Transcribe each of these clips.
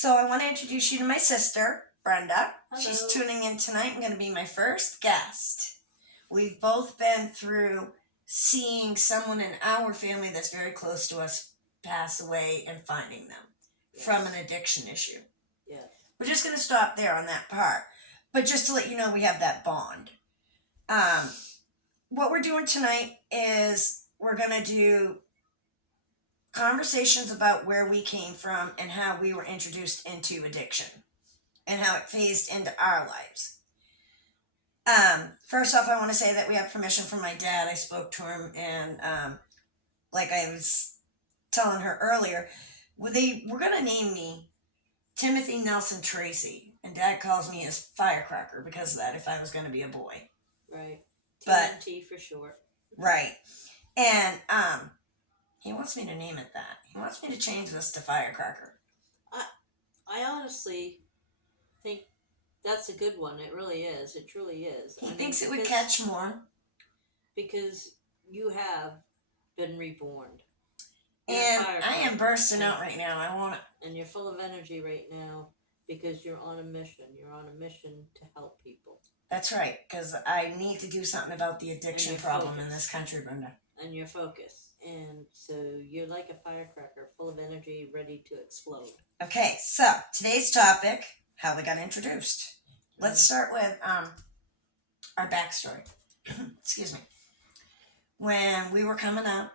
So I want to introduce you to my sister, Brenda. Hello. She's tuning in tonight and going to be my first guest. We've both been through seeing someone in our family that's very close to us pass away and finding them from an addiction issue. Yes. We're just going to stop there on that part. But just to let you know, we have that bond. What we're doing tonight is we're going to do conversations about where we came from and how we were introduced into addiction and how it phased into our lives. First off, I want to say that we have permission from my dad. I spoke to him, and like I was telling her earlier, we're going to name me Timothy Nelson Tracy, and Dad calls me his firecracker because of that, if I was going to be a boy. Right. But TNT for short. Right. And he wants me to name it that. He wants me to change this to firecracker. I honestly think that's a good one. It really is. It truly is. He thinks it would catch more. Because you have been reborn. And I am bursting out right now. I want it. And you're full of energy right now because you're on a mission. You're on a mission to help people. That's right, because I need to do something about the addiction problem in this country, Brenda. And you're focused. And so you're like a firecracker, full of energy, ready to explode. Okay, so today's topic, how we got introduced. Let's start with our backstory. Excuse me. When we were coming up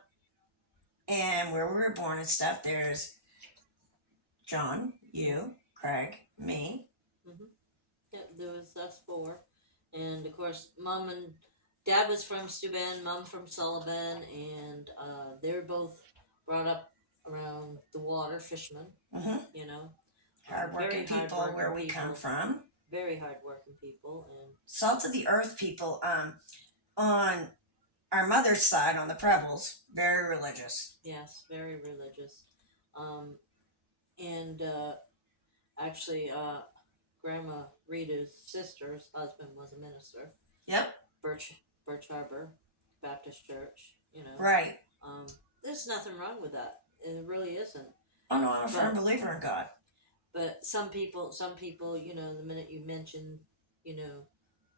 and where we were born and stuff, there's John, you, Craig, me. Mm-hmm. Yep, there was us four. And of course, Mom and Dad was from Steuben, Mom from Sullivan, and they were both brought up around the water, fishermen. Mm-hmm. You know, hardworking people where we come from. Very hardworking people and salt of the earth people. On our mother's side, on the Prebles, very religious. Yes, very religious. And actually, Grandma Rita's sister's husband was a minister. Yep. Birch Harbor Baptist Church. You know. Right. There's nothing wrong with that. It really isn't. Oh no, I'm a firm believer in God. But some people, you know, the minute you mention, you know,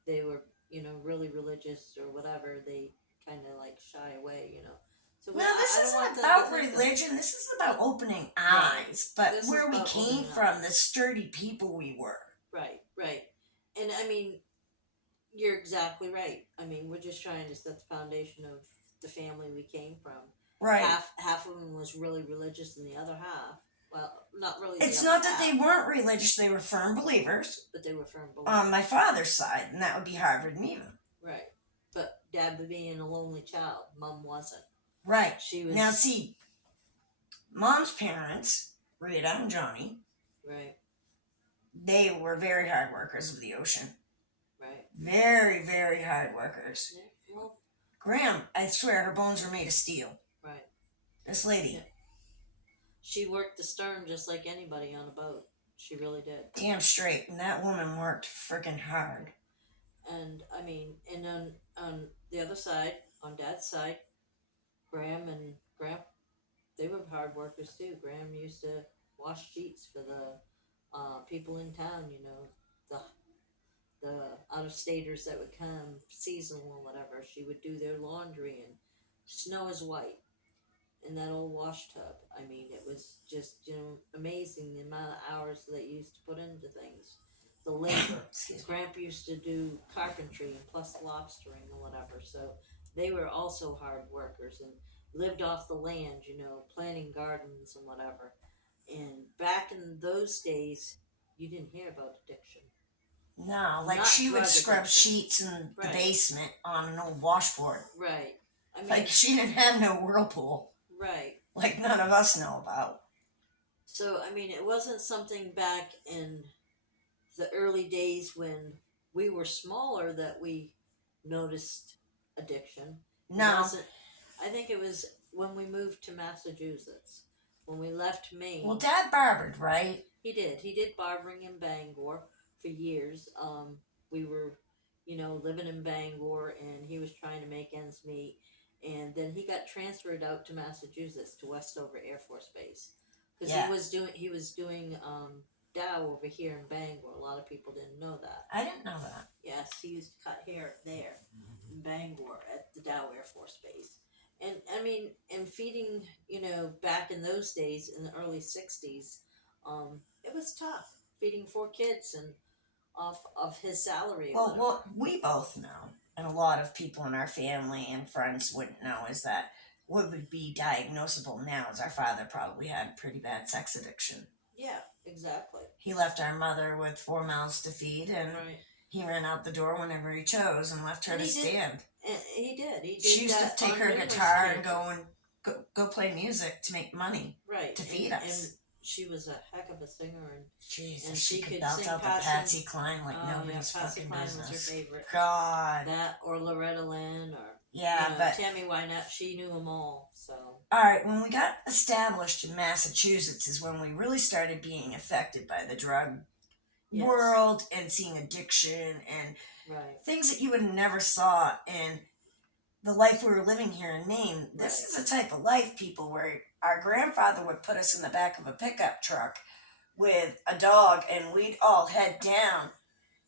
they were, you know, really religious or whatever, they kind of like shy away, you know. So no, this isn't about religion. This is about opening eyes. But where we came from, the sturdy people we were. Right, right. And I mean, you're exactly right. I mean, we're just trying to set the foundation of the family we came from. Right. Half of them was really religious, and the other half, well, not really. It's not that they weren't religious; they were firm believers. But they were firm believers on my father's side, and that would be Harvard and Eva. Right. But Dad being a lonely child, Mom wasn't. Right. She was. Now see, Mom's parents, Rita and Johnny. Right. They were very hard workers of the ocean. Right. Very, very hard workers. Yeah. Well. Graham, I swear, her bones were made of steel. Right. This lady. Yeah. She worked the stern just like anybody on a boat. She really did. Damn straight. And that woman worked freaking hard. And, I mean, and on the other side, on Dad's side, Graham and Grandpa, they were hard workers too. Graham used to wash sheets for the people in town, you know, the out-of-staters that would come, seasonal or whatever. She would do their laundry, and snow is white. In that old wash tub. I mean, it was just, you know, amazing the amount of hours they used to put into things. The labor. Grandpa used to do carpentry and plus lobstering or whatever. So they were also hard workers and lived off the land, you know, planting gardens and whatever. And back in those days, you didn't hear about addiction. No, like she would scrub sheets in the basement on an old washboard. Right. I mean, like she didn't have no whirlpool. Right. Like none of us know about. So, I mean, it wasn't something back in the early days when we were smaller that we noticed addiction. No. I think it was when we moved to Massachusetts. When we left Maine. Well, Dad barbered, right? He did. He did barbering in Bangor for years. We were, you know, living in Bangor, and he was trying to make ends meet. And then he got transferred out to Massachusetts to Westover Air Force Base because he was doing Dow over here in Bangor. A lot of people didn't know that. I didn't know that. Yes, he used to cut hair there in Bangor at the Dow Air Force Base. And I mean, and feeding, back in those days in the early 60s, it was tough feeding 4 kids and off of his salary. Or Well, whatever. what we both know, and a lot of people in our family and friends wouldn't know, is that what would be diagnosable now is our father probably had pretty bad sex addiction. Yeah, exactly. He left our mother with 4 mouths to feed, and Right. he ran out the door whenever he chose and left her And to he did. stand. And he did. He did. She used to that take on her numerous guitar and occasions. go play music to make money Right. to feed and, us. And she was a heck of a singer, and Jesus, she she could could belt sing out the Patsy- Patsy Cline like oh, nobody's yeah, Patsy fucking Cline was her business. favorite. God. That or Loretta Lynn or Yeah, but Tammy Wynette. She knew them all. So all right, when we got established in Massachusetts is when we really started being affected by the drug yes. world and seeing addiction and Right. things that you would have never saw in the life we were living here in Maine. This Right. is a type of life, people, where our grandfather would put us in the back of a pickup truck with a dog, and we'd all head down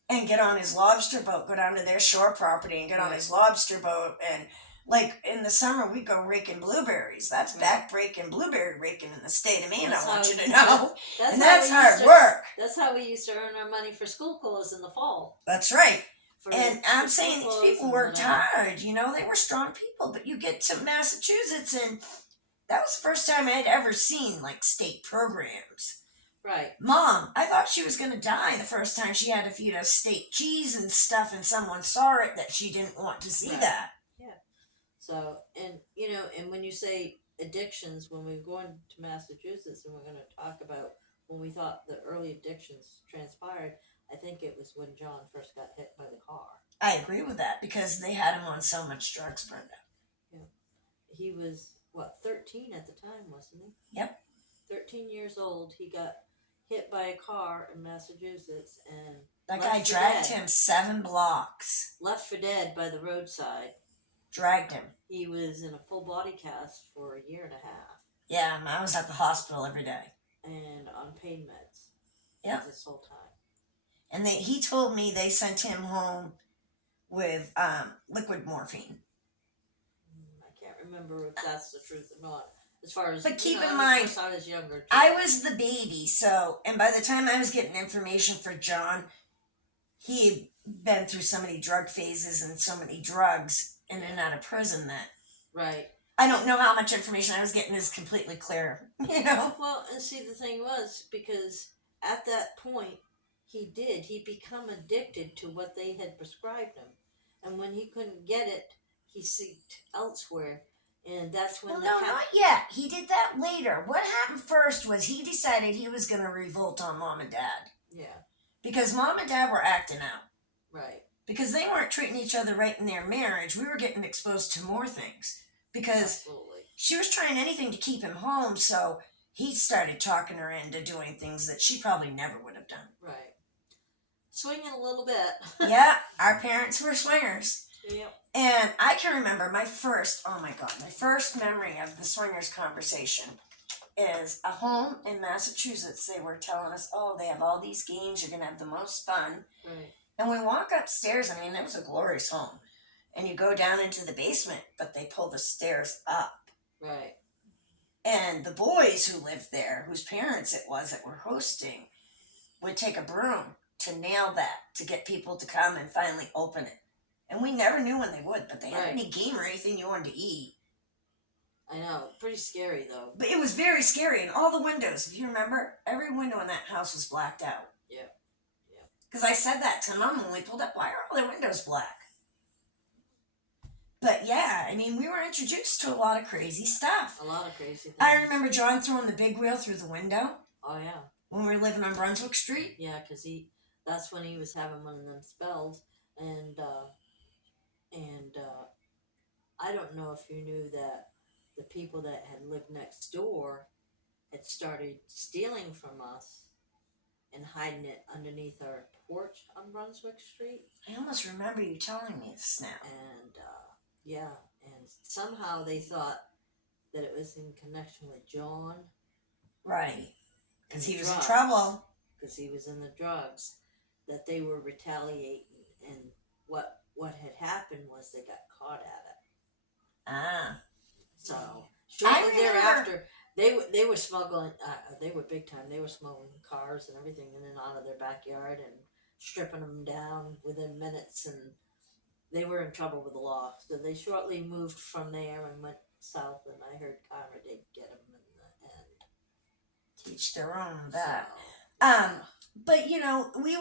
and get on his lobster boat, go down to their shore property and get on Right. his lobster boat. And like in the summer, we'd go raking blueberries. That's Right. back breaking, blueberry raking in the state of Maine, That's I want how you to we- know. That's And how that's we hard used to- work. That's how we used to earn our money for school clothes in the fall. That's right. For, And for I'm school saying these clothes people and worked whatever. hard, they were strong people, but you get to Massachusetts and that was the first time I'd ever seen like state programs. Right. Mom, I thought she was going to die the first time she had to feed us state cheese and stuff, and someone saw it that she didn't want to see Right. that. So, and and when you say addictions, when we're going to Massachusetts and we're going to talk about when we thought the early addictions transpired, I think it was when John first got hit by the car. I agree with that because they had him on so much drugs, Brenda. He was, 13 at the time, wasn't he? Yep. 13 years old. He got hit by a car in Massachusetts and That left guy for dragged dead. him 7 blocks. Left for dead by the roadside. Dragged him. He was in a full body cast for a year and a half Yeah, I was at the hospital every day. and on pain meds. Yep. This whole time. And he told me they sent him home with liquid morphine. I can't remember if that's the truth or not. As far as, But keep in of mind, course I was younger. Too. I was the baby, and by the time I was getting information for John, he had been through so many drug phases and so many drugs in and out of prison that Right. I don't know how much information I was getting is completely clear, Well, and see, the thing was, because at that point, he'd become addicted to what they had prescribed him. And when he couldn't get it, he sought elsewhere. And that's when Well, no, not yet. He did that later. What happened first was he decided he was going to revolt on Mom and Dad. Yeah, Because Mom and Dad were acting out. right. Because they weren't treating each other right in their marriage. We were getting exposed to more things. Because Absolutely. she was trying anything to keep him home, so he started talking her into doing things that she probably never would have done. Right. Swinging a little bit. Yeah, our parents were swingers. Yep. And I can remember my first memory of the swingers conversation is a home in Massachusetts. They were telling us, oh, they have all these games, you're going to have the most fun. Right. And we walk upstairs, I mean, it was a glorious home. And you go down into the basement, but they pull the stairs up. Right. And the boys who lived there, whose parents it was that were hosting, would take a broom to nail that, to get people to come and finally open it. And we never knew when they would, but they had Right. any game or anything you wanted to eat. I know. Pretty scary, though. But it was very scary. And all the windows, if you remember, every window in that house was blacked out. Yeah. Yeah. Because I said that to Mom when we pulled up, why are all their windows black? But yeah, I mean, we were introduced to a lot of crazy stuff. A lot of crazy things. I remember John throwing the big wheel through the window Oh, yeah. when we were living on Brunswick Street. Yeah, because that's when he was having one of them spells. And I don't know if you knew that the people that had lived next door had started stealing from us and hiding it underneath our porch on Brunswick Street. I almost remember you telling me this now. And yeah, and somehow they thought that it was in connection with John. Right. Because he was in Drugs. trouble. because he was in the drugs, that they were retaliating, and what had happened was they got caught at it. Ah. So I shortly remember. thereafter, they were smuggling. They were big time. They were smuggling cars and everything in and out of their backyard and stripping them down within minutes, and they were in trouble with the law. So they shortly moved from there and went south. And I heard karma did get them in the end. Teach their own that. So, But you know, we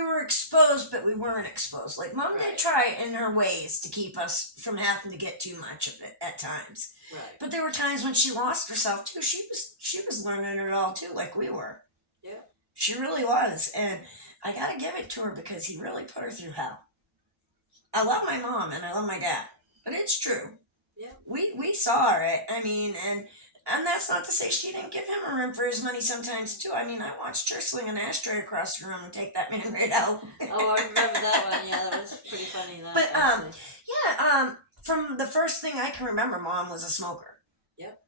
were exposed, but we weren't exposed. Like Mom did Right. try in her ways to keep us from having to get too much of it at times. right. But there were times when she lost herself too. She was learning it all too, like we were. Yeah. She really was, and I gotta give it to her because he really put her through hell. I love my mom and I love my dad, but it's true. Yeah. We saw it. I mean, and that's not to say she didn't give him a run for his money sometimes too. I mean, I watched her sling an ashtray across the room and take that man right out. Oh, I remember that one. Yeah, that was pretty funny. That, But, actually. Yeah, from the first thing I can remember, Mom was a smoker. Yep.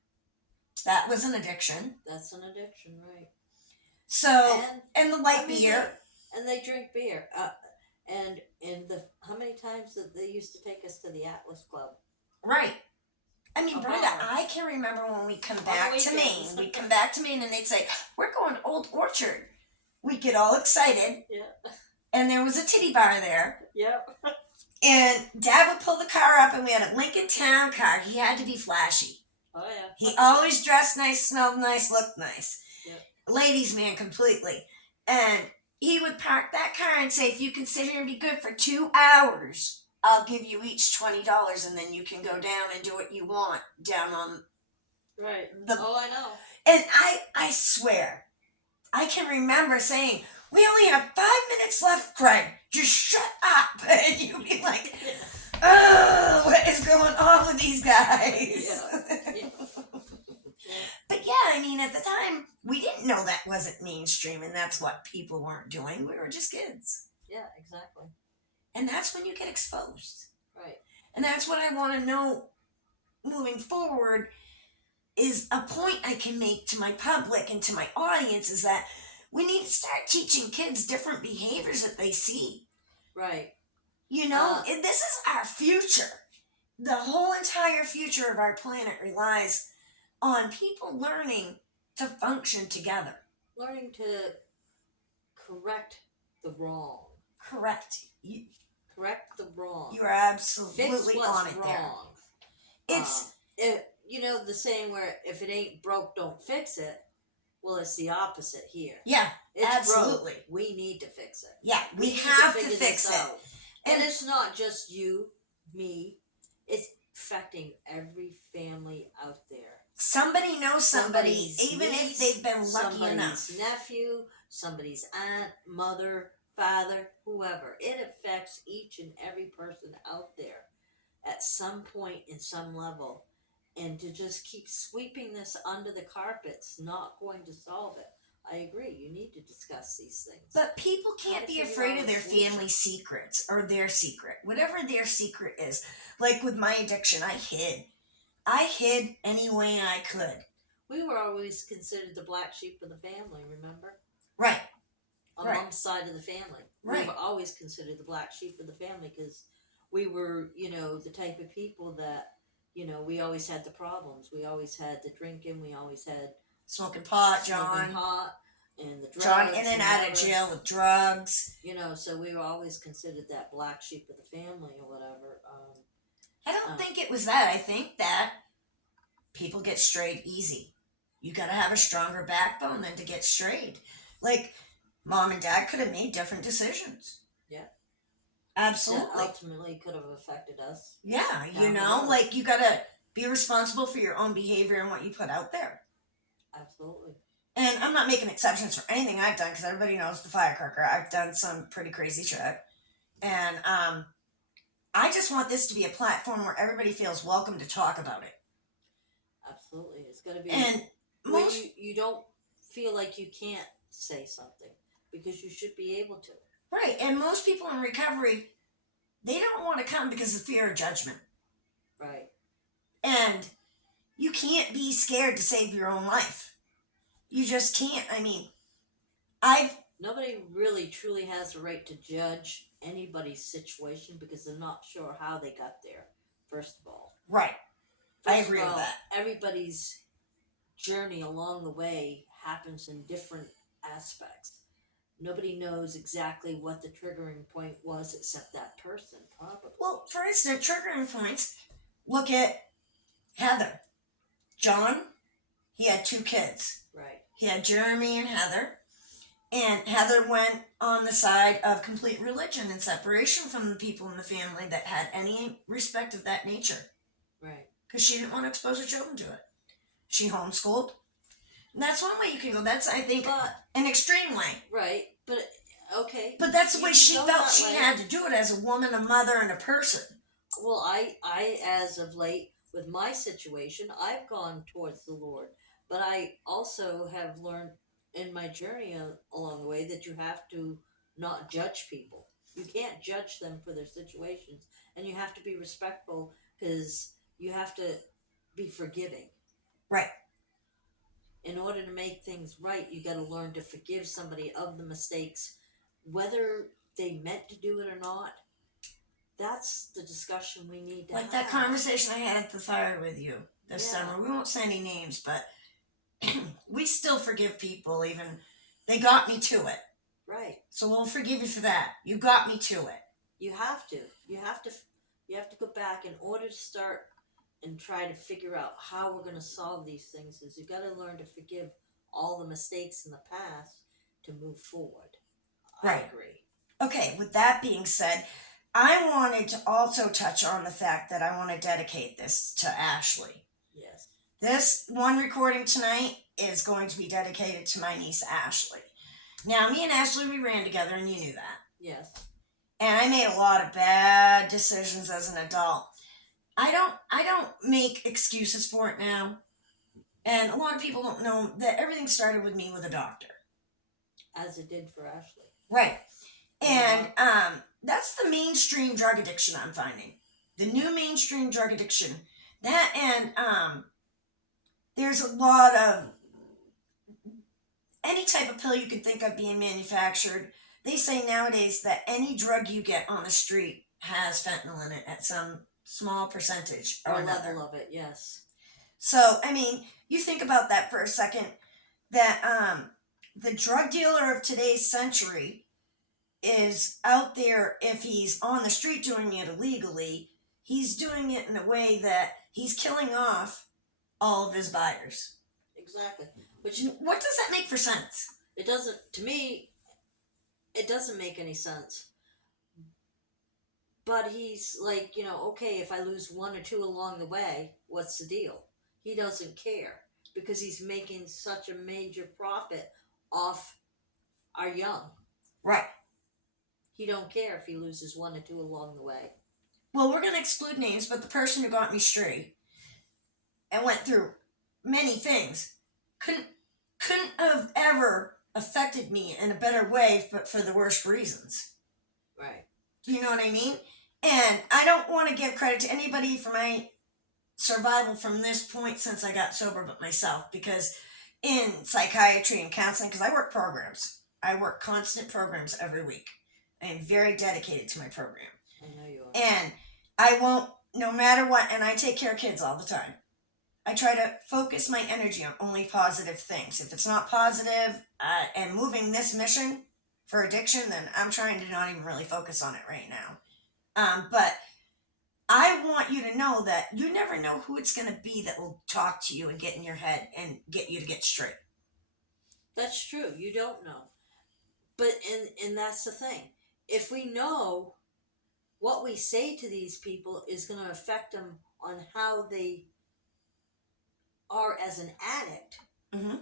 That was an addiction. That's an addiction, right? So, And and the light I mean, beer. and they drink beer. And the how many times that they used to take us to the Atlas Club? Right. I mean, A Brenda, bar. I can remember when we come On back the to Maine. weekends. We'd come back to Maine and they'd say, "We're going to Old Orchard." We'd get all excited, Yeah. and there was a titty bar there. Yep. And Dad would pull the car up, and we had a Lincoln Town car. He had to be flashy. Oh yeah. He always dressed nice, smelled nice, looked nice. Yep. Ladies' man completely. And he would park that car and say, "If you can sit here and be good for 2 hours, I'll give you each $20, and then you can go down and do what you want down on Right. the." Oh, I know. And I swear, I can remember saying, "We only have 5 minutes left, Craig. Just shut up." And you'd be like, "Oh, what is going on with these guys?" Yeah. But yeah, I mean, at the time, we didn't know that wasn't mainstream, and that's what people weren't doing. We were just kids. Yeah. Exactly. And that's when you get exposed. Right. And that's what I want to know moving forward is a point I can make to my public and to my audience is that we need to start teaching kids different behaviors that they see. Right. You know, this is our future. The whole entire future of our planet relies on people learning to function together. Learning to correct the wrong. Correct. Correct the wrong. You are absolutely Fix what's on it wrong. there. It's you know the saying where if it ain't broke, don't fix it. Well, it's the opposite here. yeah, It's absolutely. broke. We need to fix it. Yeah, we need have to figure fix this it. out. And it's not just you, me. It's affecting every family out there. Somebody knows somebody, Somebody's even if niece, they've been lucky somebody's enough. nephew, somebody's aunt, mother, father, whoever. It affects each and every person out there at some point in some level. And to just keep sweeping this under the carpet's not going to solve it. I agree. You need to discuss these things. But people How can't to be figure afraid out of their a solution. family secrets or their secret, whatever their secret is. Like with my addiction, I hid any way I could. We were always considered the black sheep of the family, remember? Right. On Right. Mom's side of the family. Right. We were always considered the black sheep of the family because we were, the type of people that, we always had the problems. We always had the drinking. We always had Smoking pot, smoking John. pot and the drugs. John in and out of whatever. jail with drugs. So we were always considered that black sheep of the family or whatever. I don't think it was that. I think that people get strayed easy. You gotta have a stronger backbone than to get strayed. Like, Mom and Dad could have made different decisions. Yeah. Absolutely. That ultimately could have affected us. Yeah, you Down the know, road. like you gotta be responsible for your own behavior and what you put out there. Absolutely. And I'm not making exceptions for anything I've done because everybody knows the firecracker. I've done some pretty crazy shit. And I just want this to be a platform where everybody feels welcome to talk about it. Absolutely. It's got to be And where most you don't feel like you can't say something because you should be able to. right, and most people in recovery, they don't want to come because of fear of judgment. Right. And you can't be scared to save your own life. You just can't. I mean, Nobody really truly has the right to judge anybody's situation because they're not sure how they got there. First of all, right. I first agree of with all, that. everybody's journey along the way happens in different aspects. Nobody knows exactly what the triggering point was except that person, probably. Well, for instance, triggering points. Look at Heather. John, he had 2 kids. Right. He had Jeremy and Heather. And Heather went on the side of complete religion and separation from the people in the family that had any respect of that nature. Right. Because she didn't want to expose her children to it. She homeschooled. And that's one way you can go. That's, I think, an extreme way. Right. But okay. But that's the way she go felt that she way. had to do it as a woman, a mother, and a person. Well, I as of late with my situation, I've gone towards the Lord, but I also have learned in my journey along the way that you have to not judge people. You can't judge them for their situations, and you have to be respectful because you have to be forgiving. Right. In order to make things right, you got to learn to forgive somebody of the mistakes, whether they meant to do it or not. That's the discussion we need to have. Like that conversation I had at the fire with you this summer. We won't say any names, but we still forgive people, even they got me to it. Right. So we'll forgive you for that. You got me to it. You have to. You have to go back in order to start and try to figure out how we're going to solve these things. Is you got to learn to forgive all the mistakes in the past to move forward. Right. I agree. Okay, with that being said, I wanted to also touch on the fact that I want to dedicate this to Ashley. Yes. This one recording tonight is going to be dedicated to my niece Ashley. Now, me and Ashley, we ran together, and you knew that. Yes. And I made a lot of bad decisions as an adult. I don't make excuses for it now. And a lot of people don't know that everything started with me with a doctor. As it did for Ashley. Right. And that's the mainstream drug addiction I'm finding. The new mainstream drug addiction. That and there's a lot of any type of pill you could think of being manufactured. They say nowadays that any drug you get on the street has fentanyl in it at some small percentage or another. Level of it, yes. So, I mean, you think about that for a second, that the drug dealer of today's century is out there. If he's on the street doing it illegally, he's doing it in a way that he's killing off all of his buyers. Exactly. Which, what does that make for sense? It doesn't, to me, it doesn't make any sense. But he's like, okay, if I lose 1 or 2 along the way, what's the deal? He doesn't care because he's making such a major profit off our young. Right. He don't care if he loses 1 or 2 along the way. Well, we're going to exclude names, but the person who got me straight and went through many things couldn't have ever affected me in a better way, but for the worst reasons. Right. Do you know what I mean? And I don't want to give credit to anybody for my survival from this point since I got sober but myself, because in psychiatry and counseling, because I work programs. I work constant programs every week. I am very dedicated to my program. I know you are. And I won't, no matter what, and I take care of kids all the time. I try to focus my energy on only positive things. If it's not positive and moving this mission for addiction, then I'm trying to not even really focus on it right now. But I want you to know that you never know who it's going to be that will talk to you and get in your head and get you to get straight. That's true. You don't know. But, and that's the thing. If we know what we say to these people is going to affect them on how they are as an addict, Mm-hmm.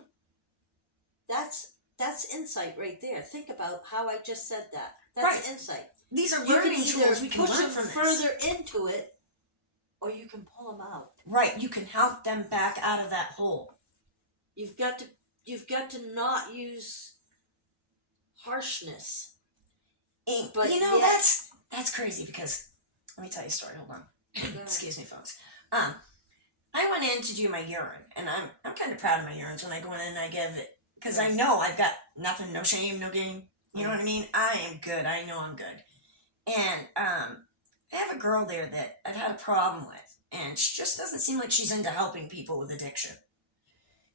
that's insight right there. Think about how I just said that. That's Right. insight. These are You can learning either tools we can push learn them from this. further into it, or you can pull them out. Right, you can help them back out of that hole. You've got to not use harshness. And, But yet, that's crazy, because let me tell you a story. Hold on. Excuse me, folks. I went in to do my urine, and I'm kind of proud of my urines. When I go in and I give it because I know I've got nothing, no shame, no game. You know what I mean? I am good. I know I'm good. And I have a girl there that I've had a problem with, and she just doesn't seem like she's into helping people with addiction.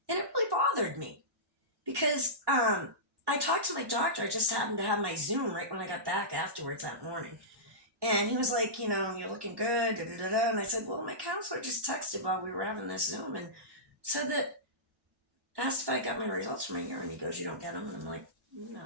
And it really bothered me because I talked to my doctor. I just happened to have my Zoom right when I got back afterwards that morning. And he was like, you're looking good, da, da, da, da. And I said, well, my counselor just texted while we were having this Zoom and said that, asked if I got my results from my urine. He goes, you don't get them? And I'm like, no,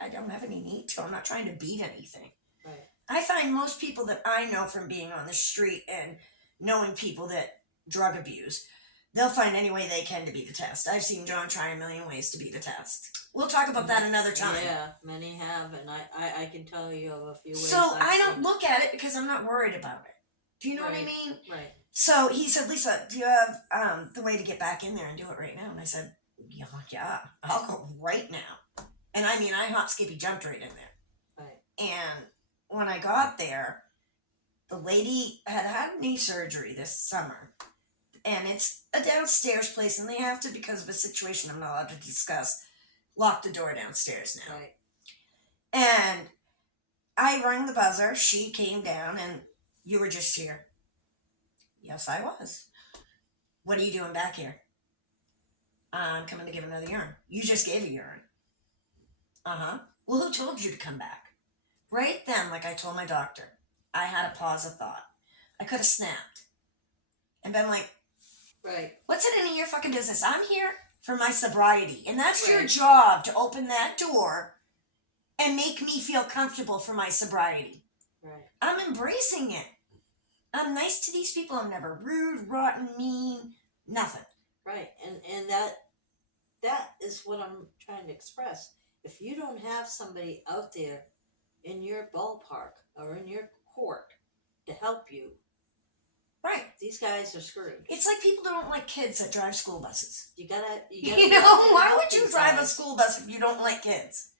I don't have any need to. I'm not trying to beat anything. Right. I find most people that I know from being on the street and knowing people that drug abuse, they'll find any way they can to beat the test. I've seen John try a million ways to beat the test. We'll talk about that another time. Yeah, many have, and I can tell you of a few ways. So I don't look at it because I'm not worried about it. Do you know what I mean? Right. So he said, Lisa, do you have the way to get back in there and do it right now? And I said, yeah, I'll go right now. And I mean, I hop, skippy, jumped right in there. Right. And when I got there, the lady had knee surgery this summer. And it's a downstairs place, and they have to, because of a situation I'm not allowed to discuss, lock the door downstairs now. Right. And I rang the buzzer. She came down, and you were just here. Yes, I was. What are you doing back here? I'm coming to give another urine. You just gave a urine. Uh-huh. Well, who told you to come back? Right then, like I told my doctor, I had a pause of thought. I could have snapped and been like, right. What's it any of your fucking business? I'm here for my sobriety. And that's Right. your job, to open that door and make me feel comfortable for my sobriety. Right. I'm embracing it. I'm nice to these people. I'm never rude, rotten, mean, nothing. Right. And that is what I'm trying to express. If you don't have somebody out there in your ballpark or in your court to help you, Right. these guys are screwed. It's like people don't like kids that drive school buses. You gotta You know, why would you drive a school bus if you don't like kids?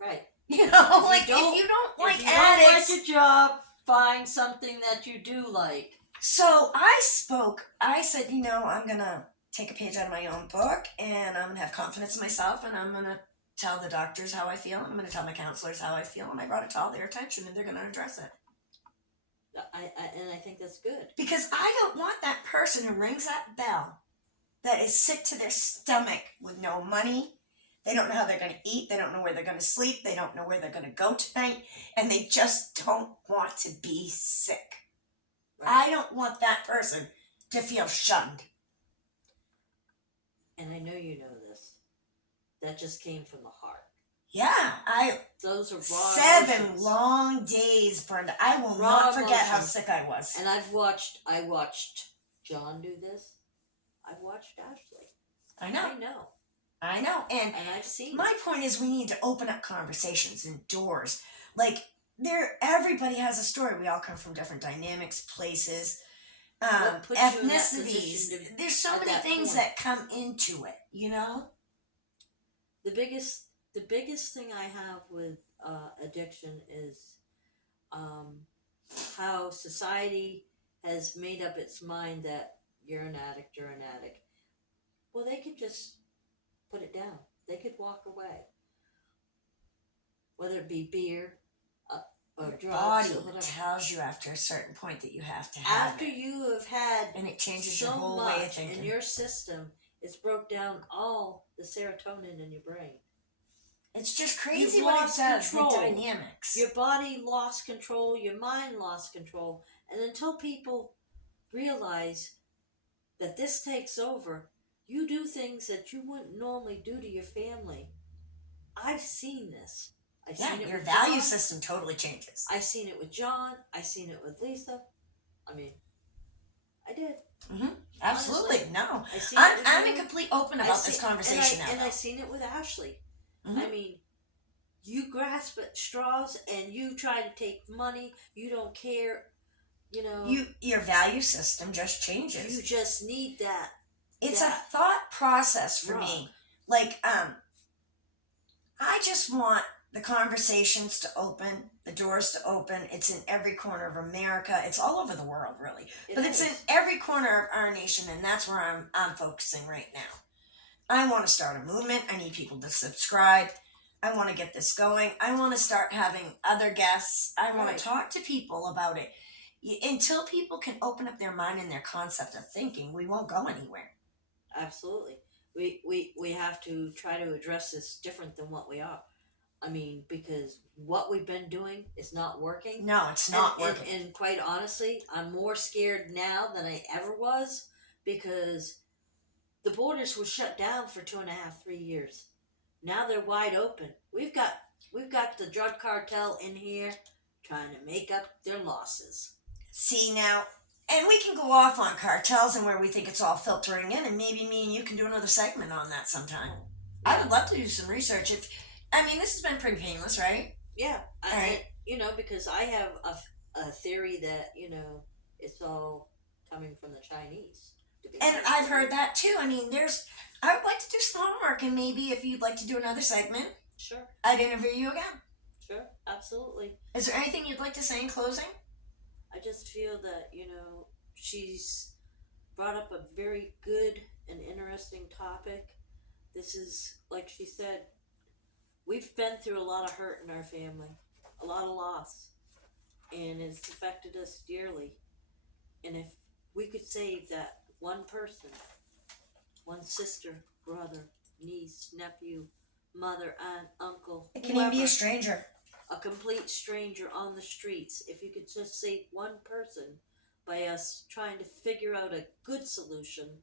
Right. You know, If you don't like if you addicts. don't like your job, find something that you do like. So I said, I'm going to take a page out of my own book, and I'm going to have confidence in myself, and I'm going to tell the doctors how I feel. I'm going to tell my counselors how I feel, and I brought it to all their attention, and they're going to address it. I think that's good. Because I don't want that person who rings that bell that is sick to their stomach with no money. They don't know how they're going to eat. They don't know where they're going to sleep. They don't know where they're going to go tonight. And they just don't want to be sick. Right. I don't want that person to feel shunned. And I know you know this. That just came from the heart. Yeah, those are raw 7 emotions. long days, Brenda. I will Raw not forget how emotions. sick I was. And I watched John do this. I've watched Ashley. I know. And I've seen my point is, we need to open up conversations and doors. Like, everybody has a story. We all come from different dynamics, places, ethnicities. There's so many things that come into it, The biggest thing I have with addiction is how society has made up its mind that you're an addict. Well, they could just put it down. They could walk away. Whether it be beer or Your drugs body or whatever. tells you after a certain point that you have to have After it. you have had And it changes so your whole much way of thinking. in your system, it's broke down all the serotonin in your brain. It's just crazy You've what it lost does, control. the dynamics. Your body lost control, your mind lost control, and until people realize that this takes over, you do things that you wouldn't normally do to your family. I've seen this. I've seen it your with value John. system totally changes. I've seen it with John. I've seen it with Lisa. I mean, I did. Mm-hmm. Absolutely. Honestly, No. I seen I'm it with in you. complete open about this conversation now. And I've seen it with Ashley. Mm-hmm. I mean, you grasp at straws and you try to take money. You don't care. Your value system just changes. You just need that. It's a thought process for me. Like, I just want the conversations to open, the doors to open. It's in every corner of America. It's all over the world, really. But it's in every corner of our nation, and that's where I'm focusing right now. I want to start a movement. I need people to subscribe. I want to get this going. I want to start having other guests. I want Right. to talk to people about it. Until people can open up their mind and their concept of thinking, we won't go anywhere. Absolutely. We have to try to address this different than what we are. I mean, because what we've been doing is not working. No, it's not working. And quite honestly, I'm more scared now than I ever was because the borders were shut down for 2.5, 3 years. Now they're wide open. We've got the drug cartel in here trying to make up their losses. See now, and we can go off on cartels and where we think it's all filtering in, and maybe me and you can do another segment on that sometime. I would love to do some research. If I mean, this has been pretty painless, right? Yeah, Right. because I have a theory that it's all coming from the Chinese. To be And honest I've with heard you. that too. I mean, I would like to do some homework, and maybe if you'd like to do another segment, Sure, I'd interview you again. sure, absolutely. Is there anything you'd like to say in closing? I just feel that she's brought up a very good and interesting topic. This is like she said, we've been through a lot of hurt in our family, a lot of loss, and it's affected us dearly. And if we could save that one person, one sister, brother, niece, nephew, mother, aunt, uncle, It can even be whoever, a stranger. a complete stranger on the streets, if you could just save one person by us trying to figure out a good solution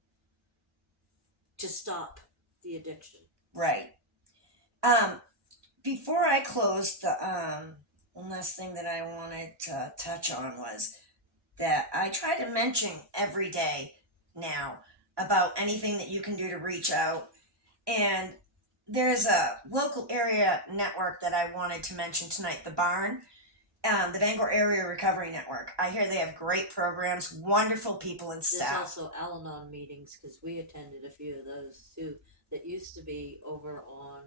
to stop the addiction. Right. Before I close, the one last thing that I wanted to touch on was that I try to mention every day now about anything that you can do to reach out. And there's a local area network that I wanted to mention tonight, the Barn, the Bangor Area Recovery Network. I hear they have great programs, wonderful people and There's staff. also Al-Anon meetings because we attended a few of those too. That used to be over on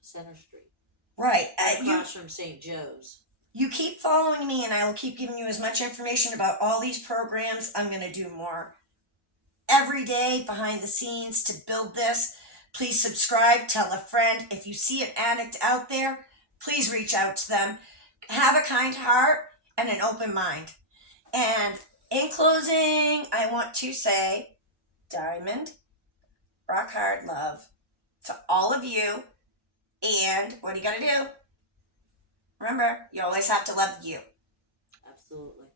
Center Street, Right. across from St. Joe's. You keep following me, and I will keep giving you as much information about all these programs. I'm going to do more every day behind the scenes to build this. Please subscribe, tell a friend. If you see an addict out there, please reach out to them. Have a kind heart and an open mind. And in closing, I want to say, Diamond, rock hard love to all of you. And what do you got to do? Remember, you always have to love you. Absolutely.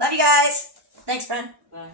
Love you guys. Thanks, Ben. Bye.